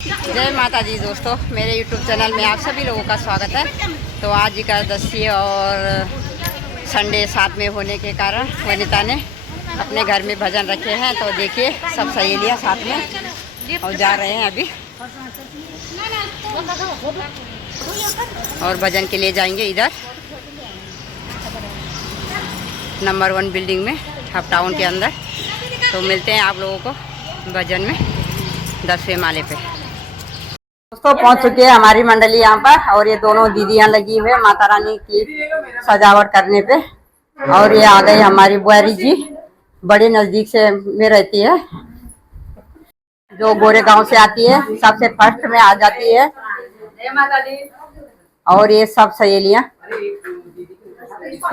जय माता दी दोस्तों, मेरे YouTube चैनल में आप सभी लोगों का स्वागत है। तो आज एकादशी और संडे साथ में होने के कारण वनिता ने अपने घर में भजन रखे हैं। तो देखिए सब सहेलियां साथ में और जा रहे हैं अभी, और भजन के लिए जाएंगे इधर नंबर 1 बिल्डिंग में हब टाउन के अंदर। तो मिलते हैं आप लोगों को भजन में 10वें माले पे। दोस्तों पहुंच चुके हैं हमारी मंडली यहाँ पर, और ये दोनों दीदियाँ लगी हुई है माता रानी की सजावट करने पे। और ये आ गई हमारी बुआरी जी, बड़े नजदीक से में रहती है, जो गोरे गांव से आती है, सबसे फर्स्ट में आ जाती है। और ये सब सहेलियाँ,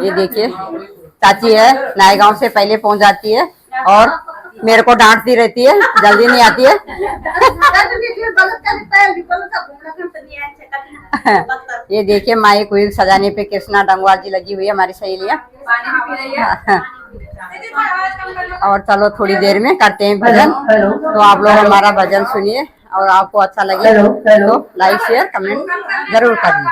ये देखिए चाची है, नए गांव से पहले पहुंच जाती है और मेरे को डांटती रहती है, जल्दी नहीं आती है। ये देखिए माइक हुई सजाने पे कृष्णा डंगवाल जी लगी हुई है हमारी सहेलियाँ। और चलो थोड़ी देर में करते हैं भजन। तो आप लोग हमारा भजन सुनिए, और आपको अच्छा लगे तो लाइक शेयर कमेंट जरूर करिए।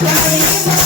Thank you.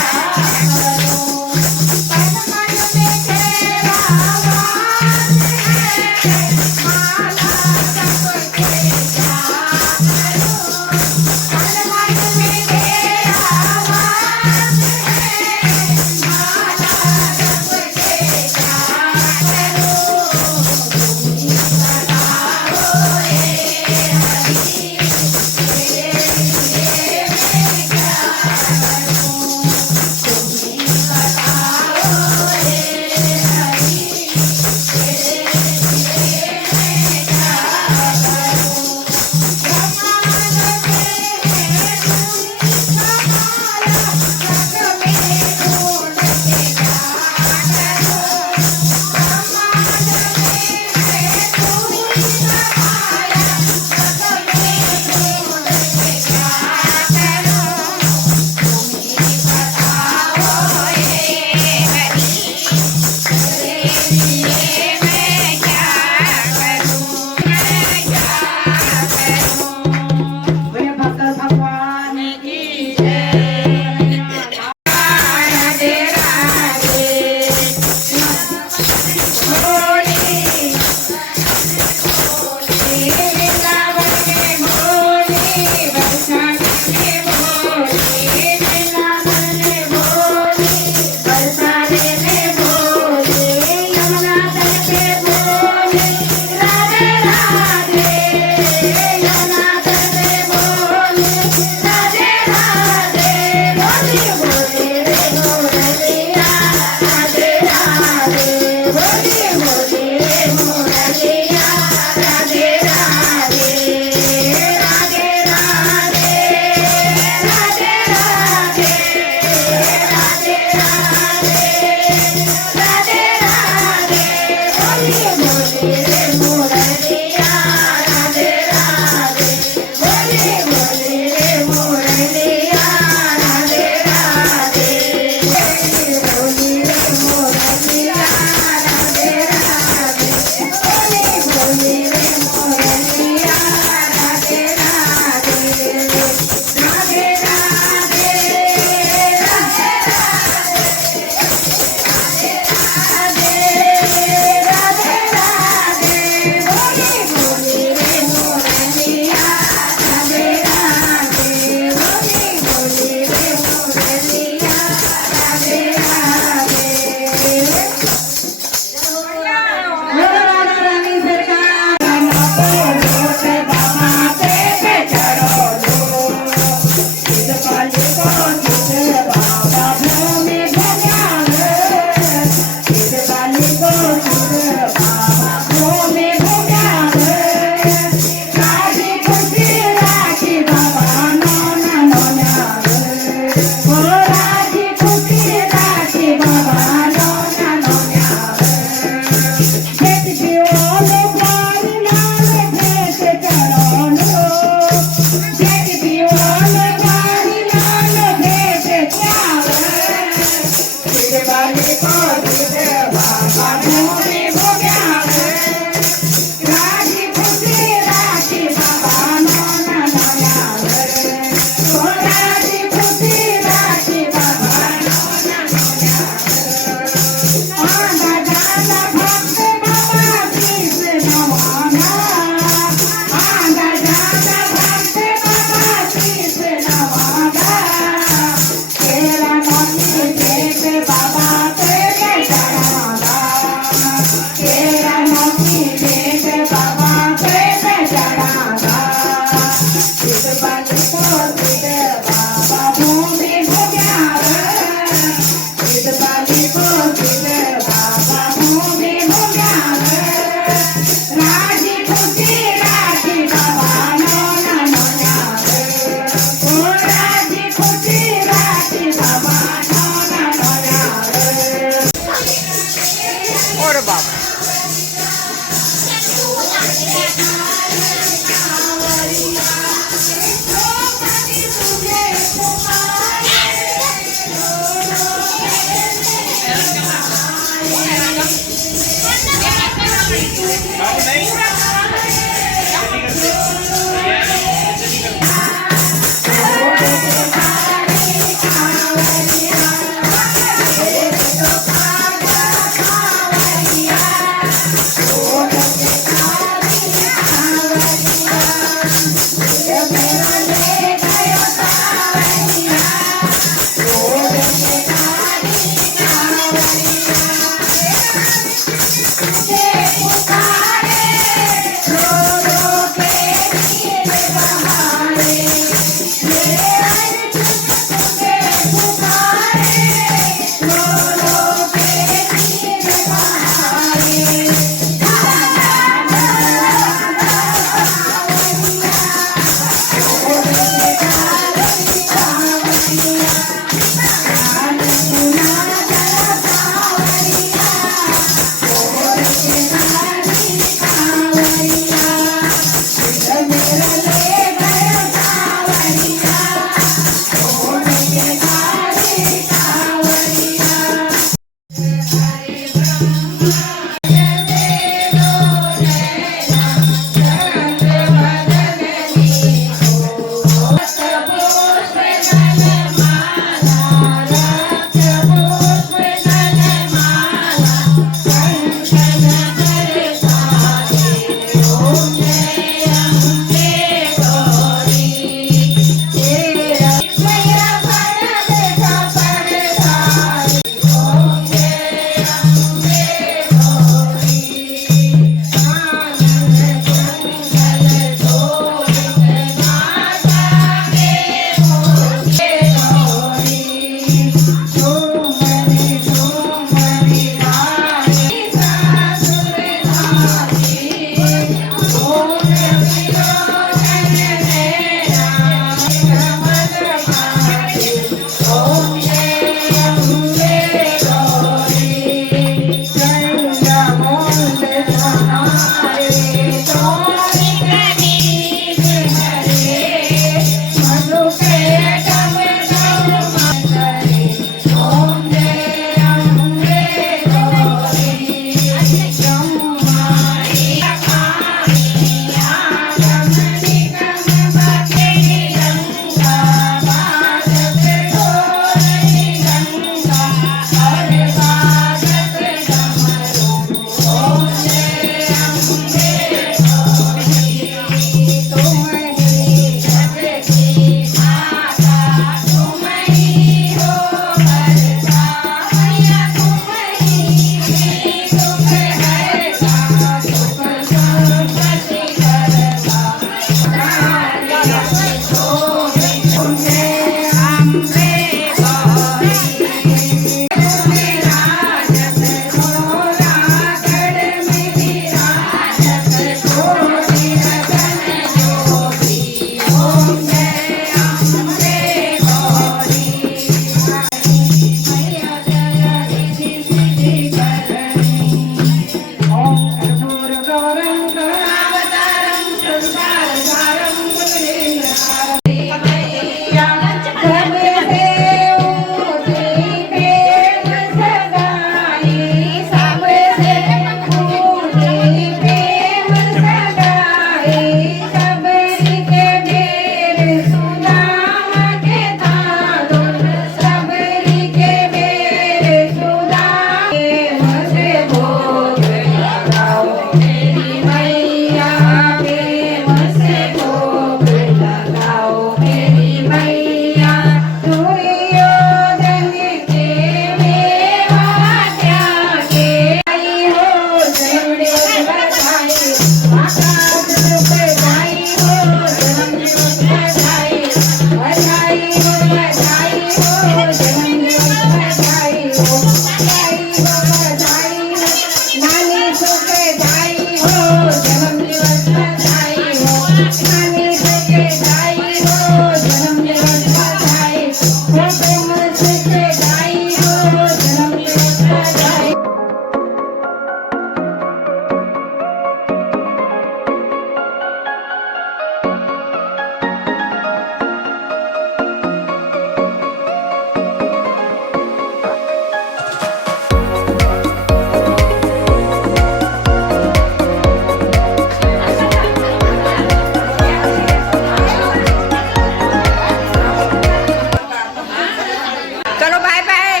चलो बाय बाय,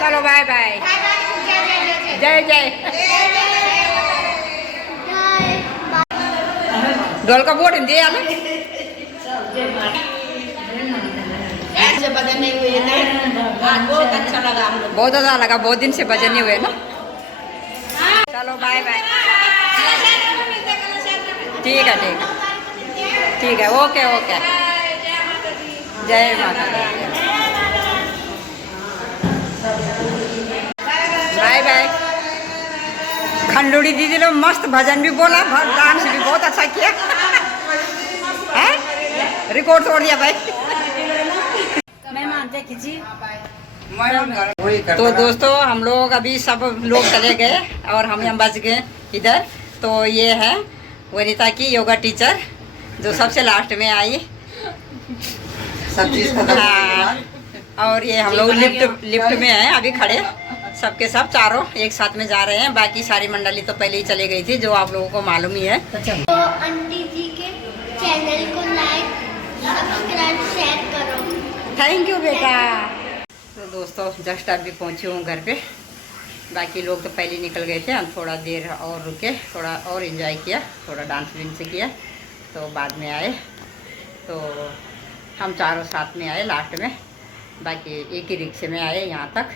चलो बाय बाय, जय जय। ढोल का बोर्ड हिंदी आले भजन नहीं हुए ना, बहुत अच्छा लगा हम लोग। बहुत अच्छा लगा, बहुत दिन से भजन नहीं हुए ना। चलो बाय बाय, ठीक है ठीक है ठीक है, ओके ओके, जय माता दी, बाय बाय। खंडूड़ी दीदी ने मस्त भजन भी बोला, डांस भी बहुत अच्छा किया है, रिकॉर्ड तोड़ दिया भाई। तो दोस्तों हम लोग अभी सब लोग चले गए और हम यहाँ बच गए इधर। तो ये है वनिता की योगा टीचर जो सबसे लास्ट में आई, सब चीज खत्म। हाँ, और ये हम लोग लिफ्ट में हैं अभी खड़े, सबके सब चारों एक साथ में जा रहे हैं। बाकी सारी मंडली तो पहले ही चली गई थी, जो आप लोगों को मालूम ही है। तो आंटी जी के चैनल को लाइक सब्सक्राइब शेयर करो। थैंक यू बेटा। तो दोस्तों जस्ट अभी पहुंची हूँ घर पे, बाकी लोग तो पहले निकल गए थे। हम थोड़ा देर और रुके, थोड़ा और एंजॉय किया, थोड़ा डांस वांस किया, तो बाद में आए। तो हम चारों साथ में आए लास्ट में, बाकी एक ही रिक्शे में आए यहाँ तक,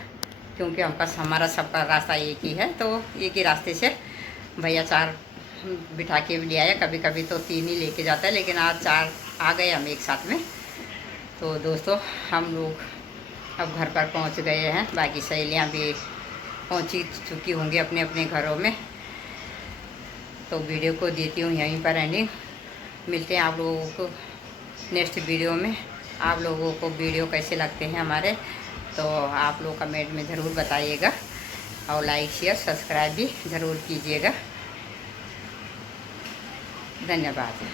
क्योंकि हमारा सबका रास्ता एक ही है। तो एक ही रास्ते से भैया 4 बिठा के ले आया, कभी कभी तो 3 ही लेके जाता है, लेकिन आज 4 आ गए हम एक साथ में। तो दोस्तों हम लोग अब घर पर पहुंच गए हैं, बाकी सहेलियां भी पहुंची चुकी होंगी अपने अपने घरों में। तो वीडियो को देती हूँ यहीं पर एंडिंग। मिलते हैं आप लोगों को नेक्स्ट वीडियो में। आप लोगों को वीडियो कैसे लगते हैं हमारे, तो आप लोग कमेंट में ज़रूर बताइएगा, और लाइक शेयर सब्सक्राइब भी ज़रूर कीजिएगा। धन्यवाद।